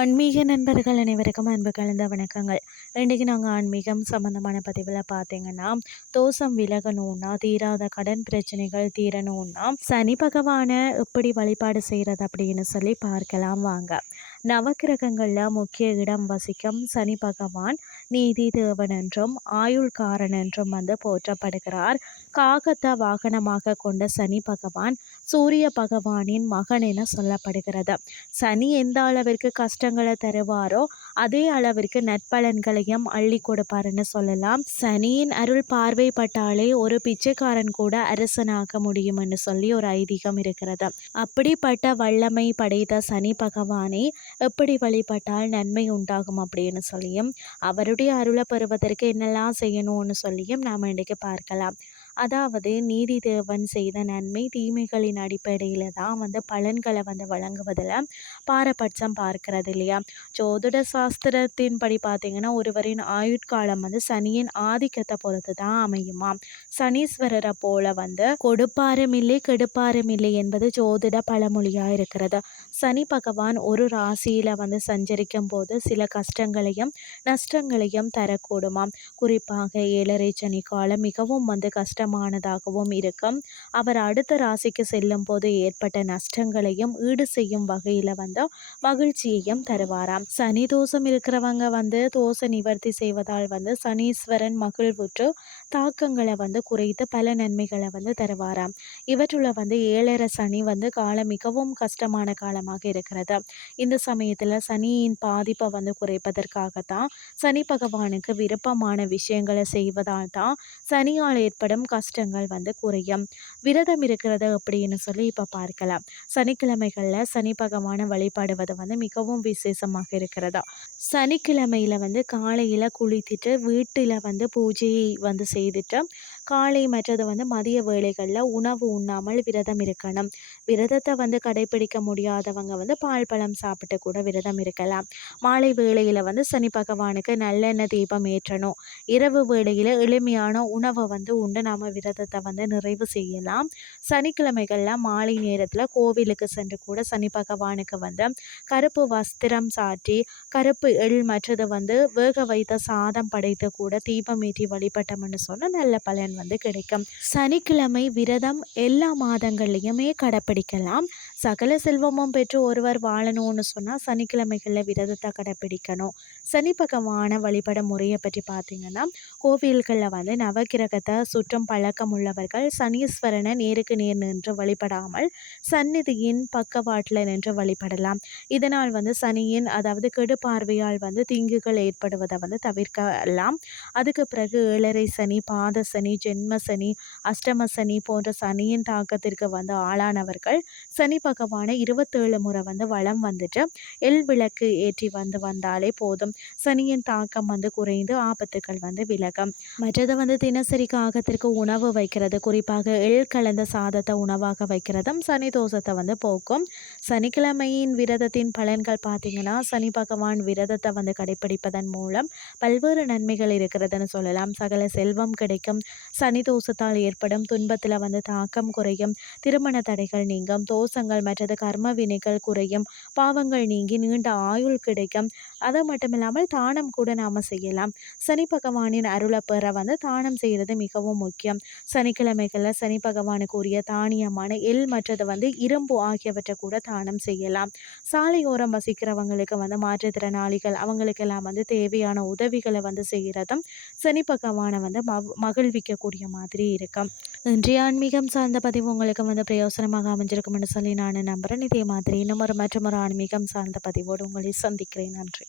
ஆன்மீக நண்பர்கள் அனைவருக்கும் அன்பு கலந்த வணக்கங்கள். இன்றைக்கு நாங்கள் ஆன்மீகம் சம்மந்தமான பதிவில் பார்த்தீங்கன்னா தோசம் விலகணும்னா தீராத கடன் பிரச்சனைகள் தீரணும்னா சனி பகவானை எப்படி வழிபாடு செய்கிறது அப்படின்னு சொல்லி பார்க்கலாம் வாங்க. நவக்கிரகங்களில் முக்கிய இடம் வசிக்கும் சனி பகவான் நீதி தேவன் என்றும் ஆயுள்காரன் என்றும் வந்து போற்றப்படுகிறார். காகத்தை வாகனமாக கொண்ட சனி பகவான் சூரிய பகவானின் மகன் என சொல்லப்படுகிறது. சனி எந்த அளவிற்கு கஷ்டங்களை தருவாரோ அதே அளவிற்கு நற்பலன்களையும் அள்ளி கொடுப்பாருன்னு சொல்லலாம். சனியின் அருள் பார்வைப்பட்டாலே ஒரு பிச்சைக்காரன் கூட அரசனாக முடியும்னு சொல்லி ஒரு ஐதீகம் இருக்கிறது. அப்படிப்பட்ட வல்லமை படைத்த சனி பகவானை எப்படி வழிபட்டால் நன்மை உண்டாகும் அப்படின்னு சொல்லியும் அவருடைய அருளை பெறுவதற்கு என்னெல்லாம் செய்யணும்னு சொல்லியும் நாம் இன்றைக்கு பார்க்கலாம். அதாவது நீதி தேவன் செய்த நன்மை தீமைகளின் அடிப்படையில் தான் வந்து பலன்களை வந்து வழங்குவதில் பாரபட்சம் பார்க்கறது இல்லையா? ஜோதிட சாஸ்திரத்தின்படி பார்த்தீங்கன்னா ஒருவரின் ஆயுட்காலம் வந்து சனியின் ஆதிக்கத்தை பொறுத்து தான் அமையுமா? சனீஸ்வரரை போல வந்து கொடுப்பாரும் இல்லை கெடுப்பாரும் இல்லை என்பது ஜோதிட பழமொழியாக இருக்கிறது. சனி பகவான் ஒரு ராசியில் வந்து சஞ்சரிக்கும் போது சில கஷ்டங்களையும் நஷ்டங்களையும் தரக்கூடுமாம். குறிப்பாக ஏழரை சனி காலம் மிகவும் வந்து கஷ்டமானதாகவும் இருக்கும். அவர் அடுத்த ராசிக்கு செல்லும் போது ஏற்பட்ட நஷ்டங்களையும் ஈடு செய்யும் வகையில் வந்து மகிழ்ச்சியையும் தருவாராம். சனி தோஷம் இருக்கிறவங்க வந்து தோசை நிவர்த்தி செய்வதால் வந்து சனீஸ்வரன் மகிழ்வுற்று தாக்கங்களை வந்து குறைத்து பல நன்மைகளை வந்து தருவாராம். இவற்றுள்ள வந்து ஏழரை சனி வந்து காலம் மிகவும் கஷ்டமான காலமாக இருக்கிறது. இந்த சமயத்தில் சனியின் பாதிப்பை வந்து குறைப்பதற்காகத்தான் சனி பகவானுக்கு விருப்பமான விஷயங்களை செய்வதால் தான் சனியால் ஏற்படும் கஷ்டங்கள் வந்து குறையும். விரதம் இருக்கிறது அப்படின்னு சொல்லி இப்போ பார்க்கலாம். சனிக்கிழமைகளில் சனி பகவானை வழிபாடுவது வந்து மிகவும் விசேஷமாக இருக்கிறதா. சனிக்கிழமையில் வந்து காலையில் குளித்துட்டு வீட்டில் வந்து பூஜையை வந்து செய்துட்டு காலை மற்றது வந்து மதிய வேளைகளில் உணவு உண்ணாமல் விரதம் இருக்கணும். விரதத்தை வந்து கடைபிடிக்க முடியாதவங்க வந்து பால் பழம் சாப்பிட்டு கூட விரதம் இருக்கலாம். மாலை வேளையில் வந்து சனி பகவானுக்கு நல்லெண்ணெய் தீபம் ஏற்றணும். இரவு வேளையில் எளிமையான உணவை வந்து உண்டு. நாம் விரதத்தை வந்து நிறைவு செய்யலாம். சனிக்கிழமைகளில் மாலை நேரத்தில் கோவிலுக்கு சென்று கூட சனி பகவானுக்கு வந்து கருப்பு வஸ்திரம் சாற்றி கருப்பு எள் மற்றது வந்து வேக வைத்த சாதம் படைத்து கூட தீபம் ஏற்றி வழிபட்டோம்னு சொன்னால் நல்ல பலன் வந்து கிடைக்கும். சனிக்கிழமை விரதம் எல்லா மாதங்கள்லையுமே கடைப்பிடிக்கலாம். சகல செல்வமும் பெற்று ஒருவர் வாழணும்னு சொன்னால் சனிக்கிழமைகளில் விரதத்தை கடைப்பிடிக்கணும். சனி பகவான வழிபட முறையை பற்றி பார்த்தீங்கன்னா கோவில்களில் வந்து நவகிரகத்தை சுற்றும் பழக்கம் உள்ளவர்கள் சனீஸ்வரனை நேருக்கு நேர் நின்று வழிபடாமல் சந்நிதியின் பக்கவாட்டில் நின்று வழிபடலாம். இதனால் வந்து சனியின் அதாவது கெடு பார்வையால் வந்து தீங்குகள் ஏற்படுவதை வந்து தவிர்க்கலாம். அதுக்கு பிறகு ஏழரை சனி பாத சனி ஜென்ம சனி அஷ்டம சனி போன்ற சனியின் தாக்கத்திற்கு வந்து ஆளானவர்கள் சனி பகவானை இருபத்தேழு முறை வந்து வளம் வந்துட்டு எல் விளக்கு ஏற்றி வந்து வந்தாலே போதும். சனியின் தாக்கம் வந்து குறைந்து ஆபத்துக்கள் வந்து விலகும். மற்றது வந்து தினசரி காகத்திற்கு உணவு வைக்கிறது. குறிப்பாக எள் கலந்த சாதத்தை உணவாக வைக்கிறதும் சனி தோஷத்தை வந்து போக்கும். சனிக்கிழமையின் விரதத்தின் பலன்கள் பார்த்தீங்கன்னா சனி பகவான் விரதத்தை வந்து கடைபிடிப்பதன் மூலம் பல்வேறு நன்மைகள் இருக்கிறதுன்னு சொல்லலாம். சகல செல்வம் கிடைக்கும். சனி தோஷத்தால் ஏற்படும் துன்பத்தில் வந்து தாக்கம் குறையும். திருமண தடைகள் நீங்கும். தோஷங்கள் மற்றது கர்ம வினைகள் குறையும். பாவங்கள் நீங்கி நீண்ட ஆயுள் கிடைக்கும். அது மட்டும் இல்லாமல் தானம் கூட நாம் செய்யலாம். சனி பகவானின் அருளை பெற வந்து தானம் செய்கிறது மிகவும் முக்கியம். சனிக்கிழமைகளில் சனி பகவானுக்கு உரிய தானியமான எல் மற்றது வந்து இரும்பு ஆகியவற்றை கூட தானம் செய்யலாம். சாலையோரம் வசிக்கிறவங்களுக்கு வந்து மாற்றுத்திறனாளிகள் அவங்களுக்கெல்லாம் வந்து தேவையான உதவிகளை வந்து செய்கிறதும் சனி பகவானை வந்து மகிழ்விக்கக்கூடிய மாதிரி இருக்கும். இன்றைய ஆன்மீகம் சார்ந்த பதிவு உங்களுக்கு வந்து பிரயோசனமாக அமைஞ்சிருக்கும்னு சொல்லி நான் நம்புகிறேன் இதே மாதிரி இன்னும் ஒரு மற்றும் ஒரு ஆன்மீகம் சார்ந்த பதிவோடு உங்களை சந்திக்கிறேன். நன்றி.